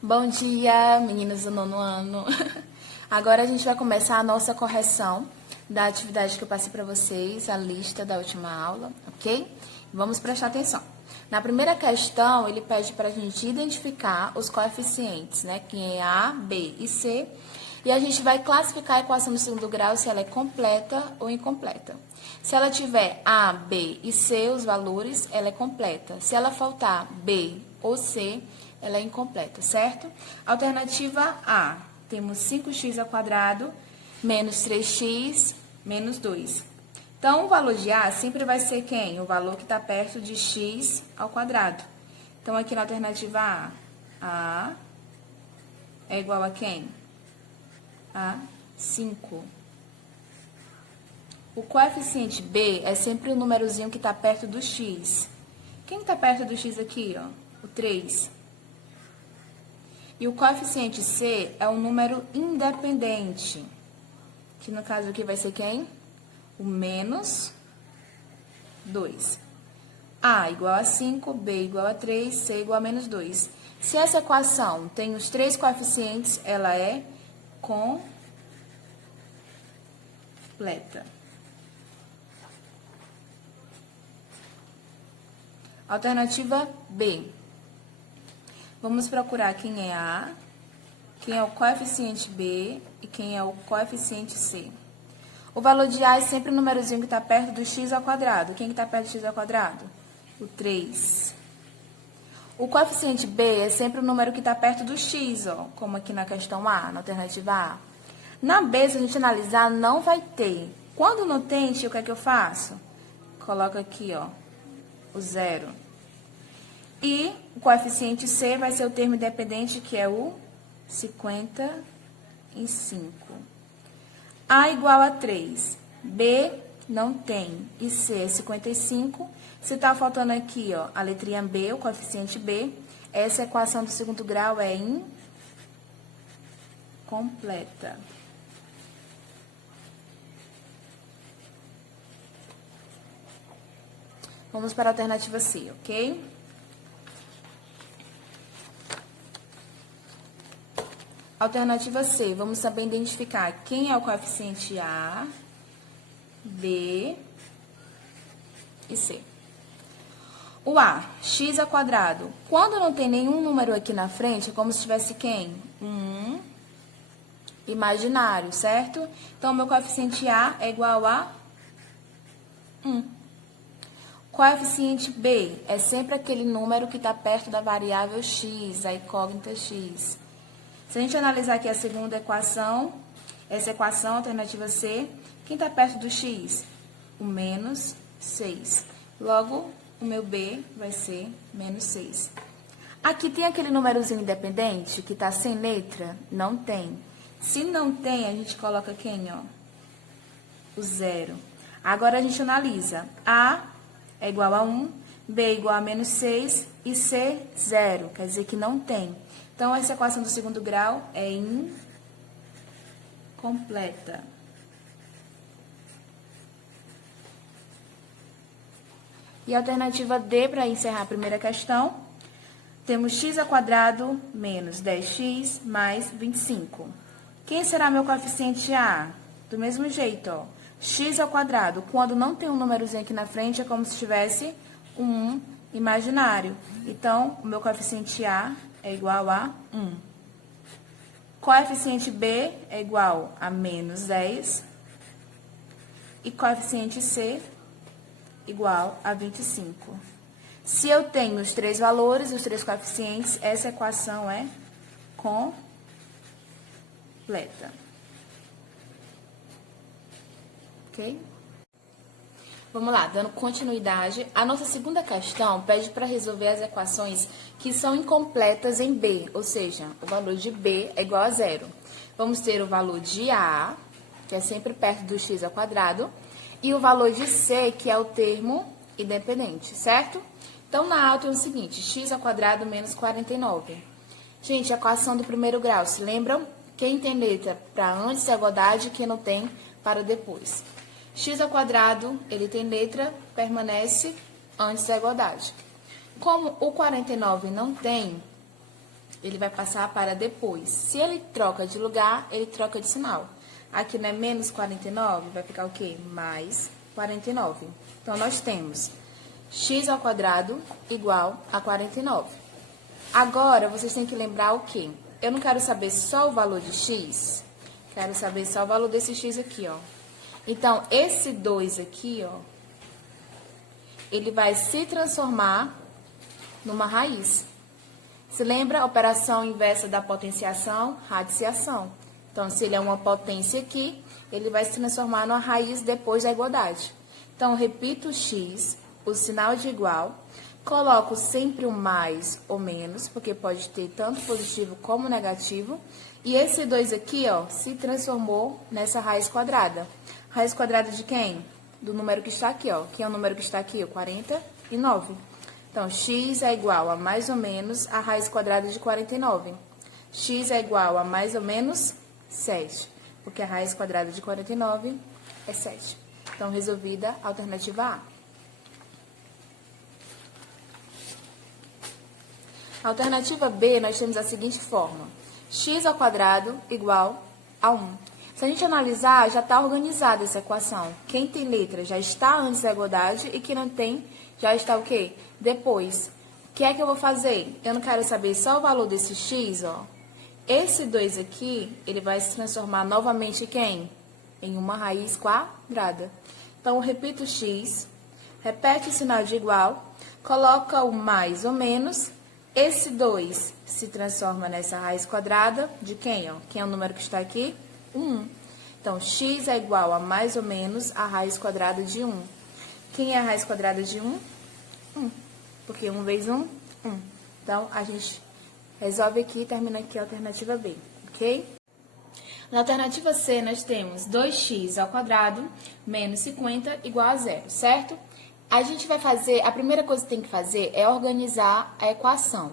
Bom dia, meninas do nono ano. Agora a gente vai começar a nossa correção da atividade que eu passei para vocês, a lista da última aula, ok? Vamos prestar atenção. Na primeira questão, ele pede para a gente identificar os coeficientes, né? Que é A, B e C. E a gente vai classificar a equação do segundo grau se ela é completa ou incompleta. Se ela tiver A, B e C, os valores, ela é completa. Se ela faltar B ou C, ela é incompleta, certo? Alternativa A, temos 5x² menos 3x menos 2. Então, o valor de A sempre vai ser quem? O valor que está perto de x ao quadrado. Então, aqui na alternativa A é igual a quem? A 5. O coeficiente B é sempre o númerozinho que está perto do x. Quem está perto do x aqui, ó? O 3. E o coeficiente C é um número independente, que no caso aqui vai ser quem? O menos 2. A igual a 5, B igual a 3, C igual a menos 2. Se essa equação tem os três coeficientes, ela é completa. Alternativa B. Vamos procurar quem é A, quem é o coeficiente B e quem é o coeficiente C. O valor de A é sempre o númerozinho que está perto do x ao quadrado. Quem está perto do x ao quadrado? O 3. O coeficiente B é sempre o número que está perto do x, ó, como aqui na questão A, na alternativa A. Na B, se a gente analisar, não vai ter. Quando não tem, tio, o que é que eu faço? Coloco aqui, ó, o 0. E o coeficiente C vai ser o termo independente, que é o 55. A igual a 3. B não tem. E C é 55. Se tá faltando aqui, ó, a letrinha B, o coeficiente B, essa equação do segundo grau é incompleta. Vamos para a alternativa C, ok? Alternativa C, vamos saber identificar quem é o coeficiente A, B e C. O A, x². Quando não tem nenhum número aqui na frente, é como se tivesse quem? Um imaginário, certo? Então, o meu coeficiente A é igual a 1. Coeficiente B é sempre aquele número que está perto da variável x, a incógnita x. Se a gente analisar aqui a segunda equação, essa equação, alternativa C, quem está perto do x? O menos 6. Logo, o meu B vai ser menos 6. Aqui tem aquele númerozinho independente que está sem letra? Não tem. Se não tem, a gente coloca quem, ó? O 0. Agora, a gente analisa. A é igual a 1, B é igual a menos 6 e C, 0. Quer dizer que não tem. Então, essa equação do segundo grau é incompleta. E a alternativa D, para encerrar a primeira questão, temos x² menos 10x mais 25. Quem será meu coeficiente A? Do mesmo jeito, ó. x², quando não tem um númerozinho aqui na frente, é como se tivesse um imaginário. Então, o meu coeficiente A é igual a 1. Coeficiente B é igual a menos 10. E coeficiente C igual a 25. Se eu tenho os três valores, os três coeficientes, essa equação é completa. Ok? Vamos lá, dando continuidade. A nossa segunda questão pede para resolver as equações que são incompletas em B, ou seja, o valor de B é igual a 0. Vamos ter o valor de A, que é sempre perto do x², e o valor de C, que é o termo independente, certo? Então, na aula tem o seguinte, x² menos 49. Gente, a equação do primeiro grau, se lembram? Quem tem letra para antes da igualdade, quem não tem para depois. x², ele tem letra, permanece antes da igualdade. Como o 49 não tem, ele vai passar para depois. Se ele troca de lugar, ele troca de sinal. Aqui não é menos 49, vai ficar o quê? Mais 49. Então, nós temos x ao quadrado igual a 49. Agora, vocês têm que lembrar o quê? Eu não quero saber só o valor de x, quero saber só o valor desse x aqui, ó. Então, esse 2 aqui, ó, ele vai se transformar numa raiz. Se lembra a operação inversa da potenciação? Radiciação. Então, se ele é uma potência aqui, ele vai se transformar numa raiz depois da igualdade. Então, repito x, o sinal de igual, coloco sempre o mais ou menos, porque pode ter tanto positivo como negativo, e esse 2 aqui, ó, se transformou nessa raiz quadrada. Raiz quadrada de quem? Do número que está aqui, ó. Quem é o número que está aqui? O 49. Então, x é igual a mais ou menos a raiz quadrada de 49. X é igual a mais ou menos 7, porque a raiz quadrada de 49 é 7. Então, resolvida a alternativa A. A alternativa B, nós temos a seguinte forma. X ao quadrado igual a 1. Se a gente analisar, já está organizada essa equação. Quem tem letra já está antes da igualdade e quem não tem já está o quê? Depois. O que é que eu vou fazer? Eu não quero saber só o valor desse x, ó. Esse 2 aqui, ele vai se transformar novamente em quem? Em uma raiz quadrada. Então, eu repito x, repete o sinal de igual, coloca o mais ou menos. Esse 2 se transforma nessa raiz quadrada de quem, ó? Quem é o número que está aqui? 1. Então, x é igual a mais ou menos a raiz quadrada de 1. Quem é a raiz quadrada de 1? 1. Porque 1 vezes 1, 1. Então, a gente resolve aqui e termina aqui a alternativa B, ok? Na alternativa C, nós temos 2x ao quadrado menos 50 igual a 0, certo? A gente vai fazer, a primeira coisa que tem que fazer é organizar a equação.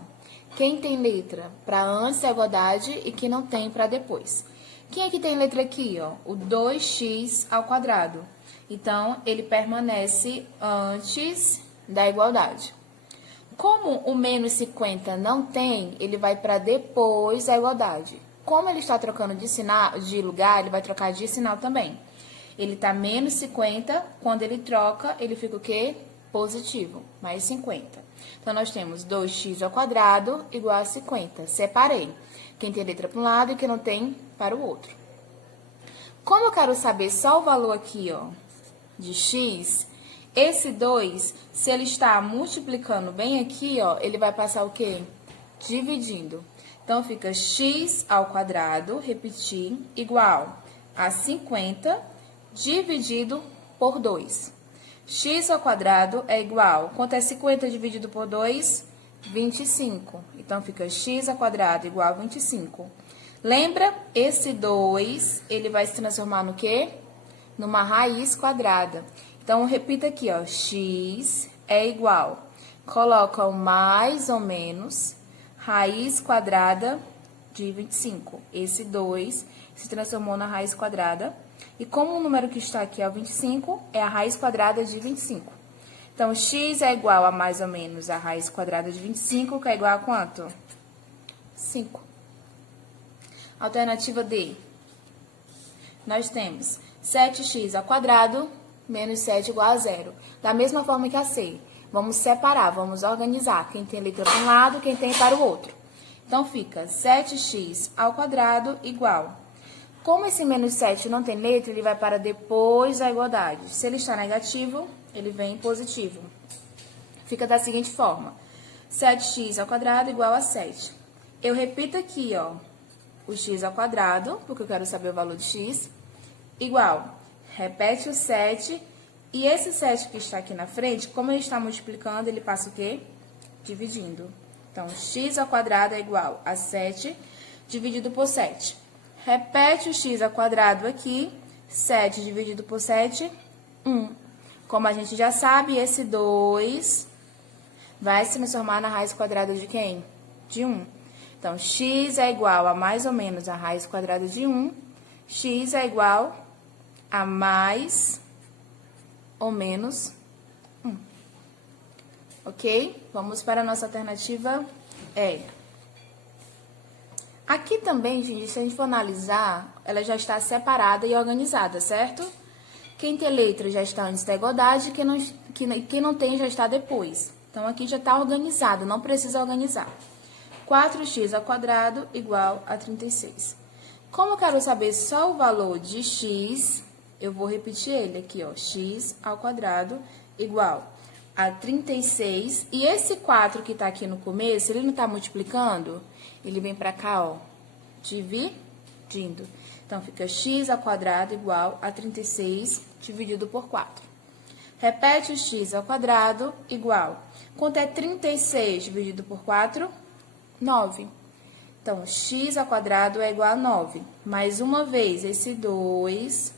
Quem tem letra para antes da igualdade e quem não tem para depois. Quem é que tem letra aqui, ó? O 2x ao quadrado. Então, ele permanece antes da igualdade. Como o menos 50 não tem, ele vai para depois da igualdade. Como ele está trocando de lugar, ele vai trocar de sinal também. Ele está menos 50, quando ele troca, ele fica o quê? Positivo, mais 50. Então, nós temos 2x ao quadrado igual a 50. Separei. Quem tem letra para um lado e quem não tem para o outro. Como eu quero saber só o valor aqui, ó, de x, esse 2, se ele está multiplicando bem aqui, ó, ele vai passar o quê? Dividindo. Então, fica x ao quadrado, repetir, igual a 50 dividido por 2. X ao quadrado é igual, quanto é 50 dividido por 2? 25. Então, fica x ao quadrado igual a 25. Lembra? Esse 2, ele vai se transformar no quê? Numa raiz quadrada. Então, repita aqui, ó, x é igual, coloca o mais ou menos, raiz quadrada de 25. Esse 2 se transformou na raiz quadrada. E como o número que está aqui é o 25, é a raiz quadrada de 25. Então, x é igual a mais ou menos a raiz quadrada de 25, que é igual a quanto? 5. Alternativa D. Nós temos 7x ao quadrado menos 7 igual a 0. Da mesma forma que a C. Vamos separar, vamos organizar. Quem tem letra para um lado, quem tem para o outro. Então, fica 7x ao quadrado igual. Como esse menos 7 não tem letra, ele vai para depois da igualdade. Se ele está negativo, ele vem positivo. Fica da seguinte forma. 7x ao quadrado igual a 7. Eu repito aqui, ó, o x ao quadrado, porque eu quero saber o valor de x, igual. Repete o 7, e esse 7 que está aqui na frente, como ele está multiplicando, ele passa o quê? Dividindo. Então, x ao quadrado é igual a 7 dividido por 7. Repete o x ao quadrado aqui, 7 dividido por 7, 1. Como a gente já sabe, esse 2 vai se transformar na raiz quadrada de quem? De 1. Então, x é igual a mais ou menos a raiz quadrada de 1. X é igual a mais ou menos 1. Ok? Vamos para a nossa alternativa E. Aqui também, gente, se a gente for analisar, ela já está separada e organizada, certo? Quem tem letra já está antes da igualdade, quem não tem já está depois. Então, aqui já está organizado, não precisa organizar. 4x² igual a 36. Como eu quero saber só o valor de x, eu vou repetir ele aqui, ó. x² igual a 36. E esse 4 que está aqui no começo, ele não está multiplicando? Ele vem para cá, ó, dividindo. Então, fica x² igual a 36 dividido por 4. Repete o x² igual. Quanto é 36 dividido por 4? 9. Então, x² é igual a 9. Mais uma vez, esse 2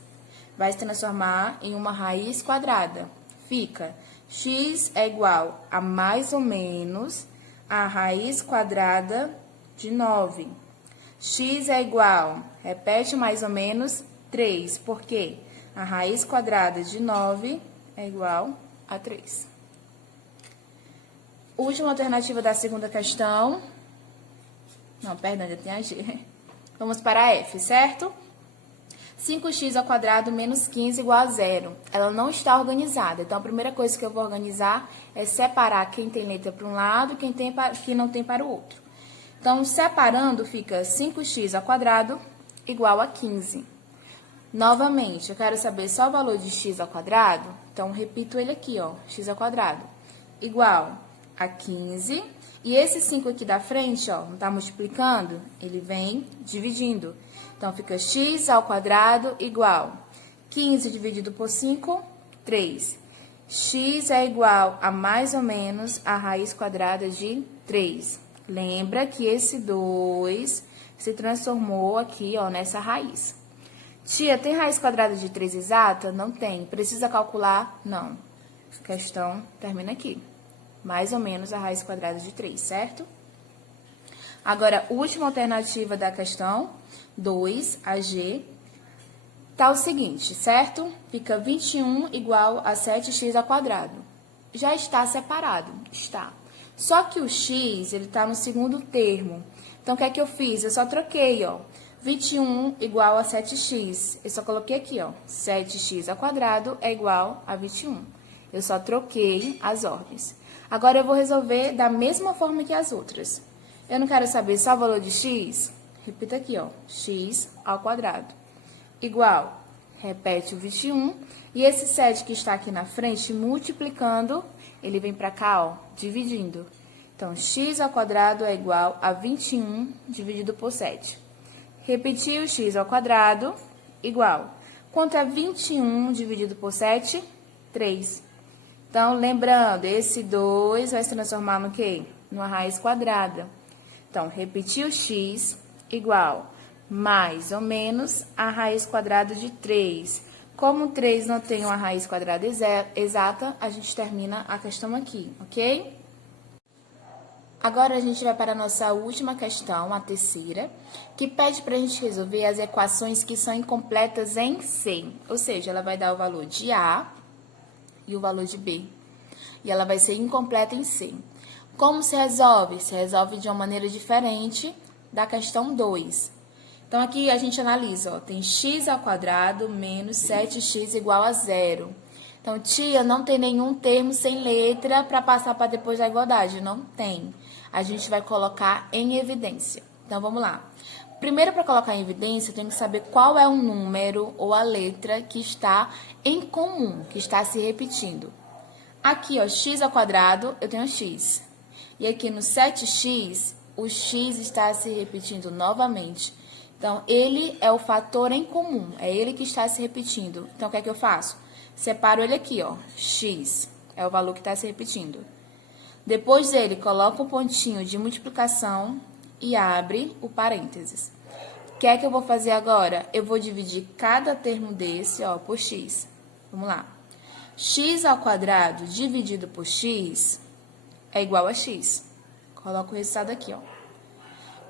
vai se transformar em uma raiz quadrada. Fica x é igual a mais ou menos a raiz quadrada de 9. X é igual, repete mais ou menos, 3. Por quê? A raiz quadrada de 9 é igual a 3. Última alternativa da segunda questão. Não, perdão, ainda tem a G. Vamos para a F, certo? 5x² menos 15 igual a 0. Ela não está organizada. Então, a primeira coisa que eu vou organizar é separar quem tem letra para um lado e quem não tem para o outro. Então, separando, fica 5x² igual a 15. Novamente, eu quero saber só o valor de x². Então, repito ele aqui, ó. x² igual a 15. E esse 5 aqui da frente, ó, não tá multiplicando? Ele vem dividindo. Então, fica x² igual 15 dividido por 5, 3. X é igual a mais ou menos a raiz quadrada de 3. Lembra que esse 2 se transformou aqui, ó, nessa raiz. Tia, tem raiz quadrada de 3 exata? Não tem. Precisa calcular? Não. A questão termina aqui. Mais ou menos a raiz quadrada de 3, certo? Agora, última alternativa da questão, 2, a G, tá o seguinte, certo? Fica 21 igual a 7x². Já está separado, está. Só que o x, ele tá no segundo termo. Então, o que é que eu fiz? Eu só troquei, ó. 21 igual a 7x. Eu só coloquei aqui, ó. 7x² é igual a 21. Eu só troquei as ordens. Agora, eu vou resolver da mesma forma que as outras. Eu não quero saber só o valor de x? Repita aqui, ó. x² igual, repete o 21. E esse 7 que está aqui na frente, multiplicando, ele vem para cá, ó, dividindo. Então, x² é igual a 21 dividido por 7. Repetir o x² igual. Quanto é 21 dividido por 7? 3. Então, lembrando, esse 2 vai se transformar no quê? Numa raiz quadrada. Então, repetir o x igual mais ou menos a raiz quadrada de 3. Como 3 não tem uma raiz quadrada exata, a gente termina a questão aqui, ok? Agora, a gente vai para a nossa última questão, a terceira, que pede para a gente resolver as equações que são incompletas em C. Ou seja, ela vai dar o valor de A e o valor de B. E ela vai ser incompleta em C. Como se resolve? Se resolve de uma maneira diferente da questão 2. Então, aqui a gente analisa, ó, tem x² menos 7x igual a 0. Então, tia, não tem nenhum termo sem letra para passar para depois da igualdade. Não tem. A gente vai colocar em evidência. Então, vamos lá. Primeiro, para colocar em evidência, eu tenho que saber qual é o número ou a letra que está em comum, que está se repetindo. Aqui, ó, x², eu tenho x. E aqui no 7x, o x está se repetindo novamente. Então, ele é o fator em comum, é ele que está se repetindo. Então, o que é que eu faço? Separo ele aqui, ó, x, é o valor que está se repetindo. Depois dele, coloco o pontinho de multiplicação e abre o parênteses. O que é que eu vou fazer agora? Eu vou dividir cada termo desse, ó, por x. Vamos lá. x² dividido por x é igual a x. Coloco o resultado aqui, ó.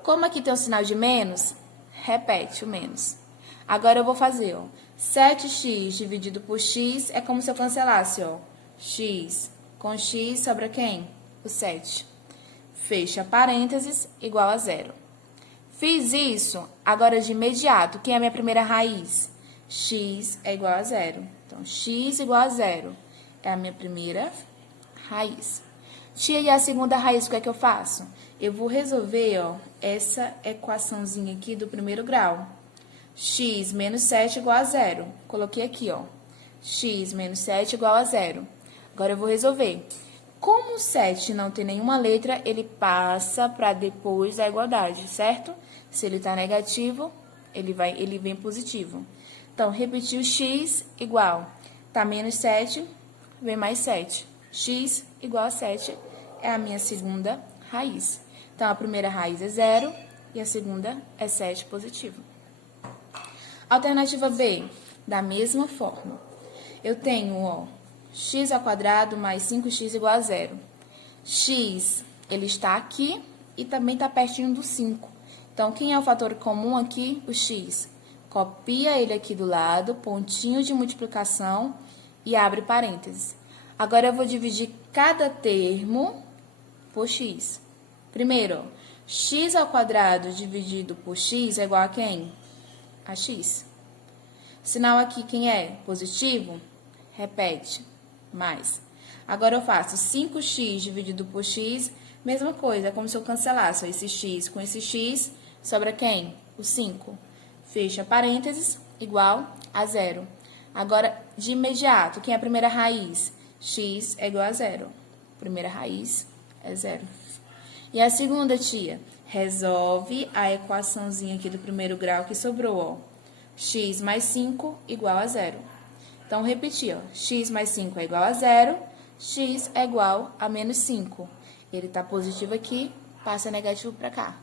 Como aqui tem o sinal de menos, repete o menos. Agora, eu vou fazer, ó, 7x dividido por x é como se eu cancelasse, ó. X com x sobra quem? O 7. Fecha parênteses, igual a 0. Fiz isso, agora de imediato, quem é a minha primeira raiz? X é igual a zero. Então, x igual a zero é a minha primeira raiz. Tia, e a segunda raiz, o que é que eu faço? Eu vou resolver, ó, essa equaçãozinha aqui do primeiro grau. X menos 7 igual a zero. Coloquei aqui, ó. X menos 7 igual a zero. Agora eu vou resolver. Como o 7 não tem nenhuma letra, ele passa para depois da igualdade, certo? Se ele está negativo, ele vem positivo. Então, repetir o x igual. Tá menos 7, vem mais 7. X igual a 7 é a minha segunda raiz. Então, a primeira raiz é 0 e a segunda é 7 positivo. Alternativa B, da mesma forma. Eu tenho, ó, x ao quadrado mais 5x igual a 0. X, ele está aqui e também está pertinho do 5. Então, quem é o fator comum aqui? O x. Copia ele aqui do lado, pontinho de multiplicação e abre parênteses. Agora, eu vou dividir cada termo por x. Primeiro, x ao quadrado dividido por x é igual a quem? A x. Sinal aqui, quem é? Positivo? Repete. Mais. Agora, eu faço 5x dividido por x, mesma coisa, é como se eu cancelasse esse x com esse x, sobra quem? O 5. Fecha parênteses, igual a 0. Agora, de imediato, quem é a primeira raiz? X é igual a 0. Primeira raiz é 0. E a segunda, tia? Resolve a equaçãozinha aqui do primeiro grau que sobrou, ó. X mais 5 igual a 0. Então, repetir, ó. X mais 5 é igual a 0, x é igual a menos 5. Ele está positivo aqui, passa negativo para cá.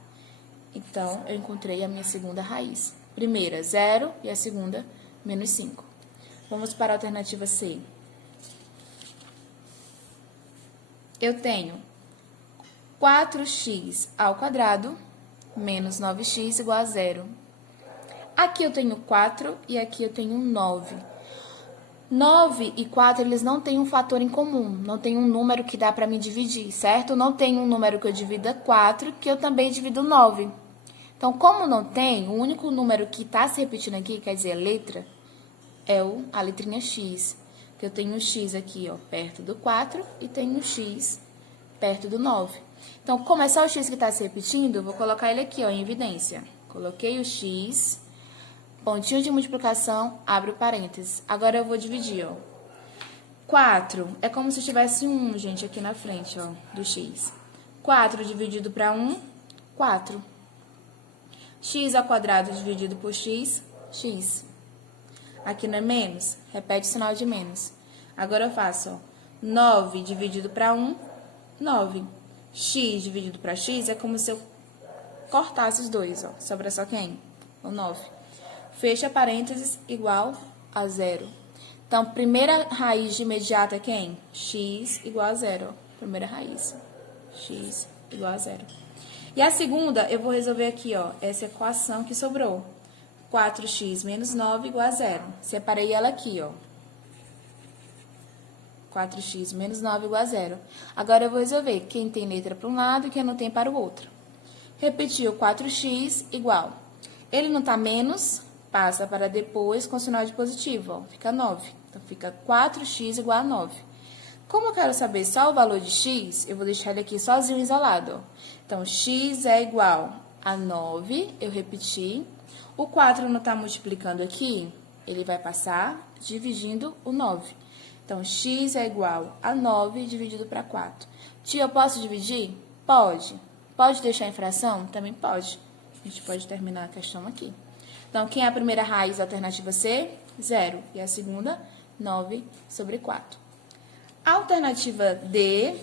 Então, eu encontrei a minha segunda raiz. Primeira, 0, e a segunda, menos 5. Vamos para a alternativa C. Eu tenho 4x ao quadrado menos 9x igual a 0. Aqui eu tenho 4 e aqui eu tenho 9. 9 e 4, eles não têm um fator em comum, não tem um número que dá para me dividir, certo? Não tem um número que eu divida 4, que eu também divido 9. Então, como não tem, o único número que está se repetindo aqui, quer dizer, a letra, é a letrinha x. Que eu tenho o x aqui, ó, perto do 4 e tenho o x perto do 9. Então, como é só o x que está se repetindo, eu vou colocar ele aqui, ó, em evidência. Coloquei o x, pontinho de multiplicação, abre o parênteses. Agora eu vou dividir, ó. 4 é como se tivesse um, gente, aqui na frente, ó, do x. 4 dividido para 1, 4. X ao quadrado dividido por x, x. Aqui não é menos? Repete o sinal de menos. Agora eu faço, ó, 9 dividido para 1, 9. X dividido para x é como se eu cortasse os dois, ó. Sobra só quem? O 9. Fecha parênteses, igual a 0. Então, primeira raiz de imediato é quem? X igual a 0. Primeira raiz. X igual a 0. E a segunda, eu vou resolver aqui, ó, essa equação que sobrou. 4x menos 9 igual a 0. Separei ela aqui, ó. 4x menos 9 igual a 0. Agora, eu vou resolver quem tem letra para um lado e quem não tem para o outro. Repetiu 4x igual. Ele não tá menos, passa para depois com sinal de positivo, ó. Fica 9. Então, fica 4x igual a 9. Como eu quero saber só o valor de x, eu vou deixar ele aqui sozinho, isolado, ó. Então, x é igual a 9, eu repeti. O 4 não está multiplicando aqui, ele vai passar dividindo o 9. Então, x é igual a 9 dividido para 4. Tia, eu posso dividir? Pode. Pode deixar em fração? Também pode. A gente pode terminar a questão aqui. Então, quem é a primeira raiz da alternativa C? 0. E a segunda, 9 sobre 4. A alternativa D,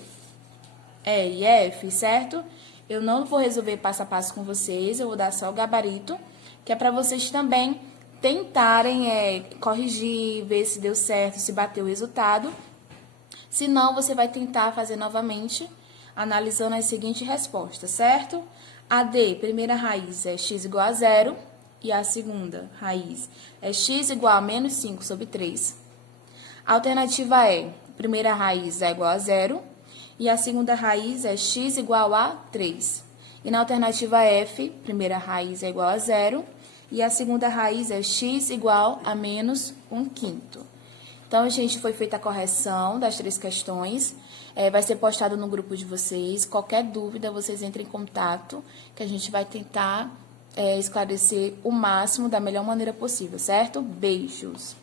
E e F, certo? Eu não vou resolver passo a passo com vocês, eu vou dar só o gabarito, que é para vocês também tentarem corrigir, ver se deu certo, se bateu o resultado. Se não, você vai tentar fazer novamente, analisando as seguintes respostas, certo? A D, primeira raiz, é x igual a 0, e a segunda raiz é x igual a menos 5 sobre 3. A alternativa E, primeira raiz é igual a 0, e a segunda raiz é x igual a 3. E na alternativa F, primeira raiz é igual a 0, e a segunda raiz é x igual a menos 1/5. Então, gente, foi feita a correção das 3 questões. Vai ser postado no grupo de vocês. Qualquer dúvida, vocês entrem em contato, que a gente vai tentar esclarecer o máximo da melhor maneira possível, certo? Beijos!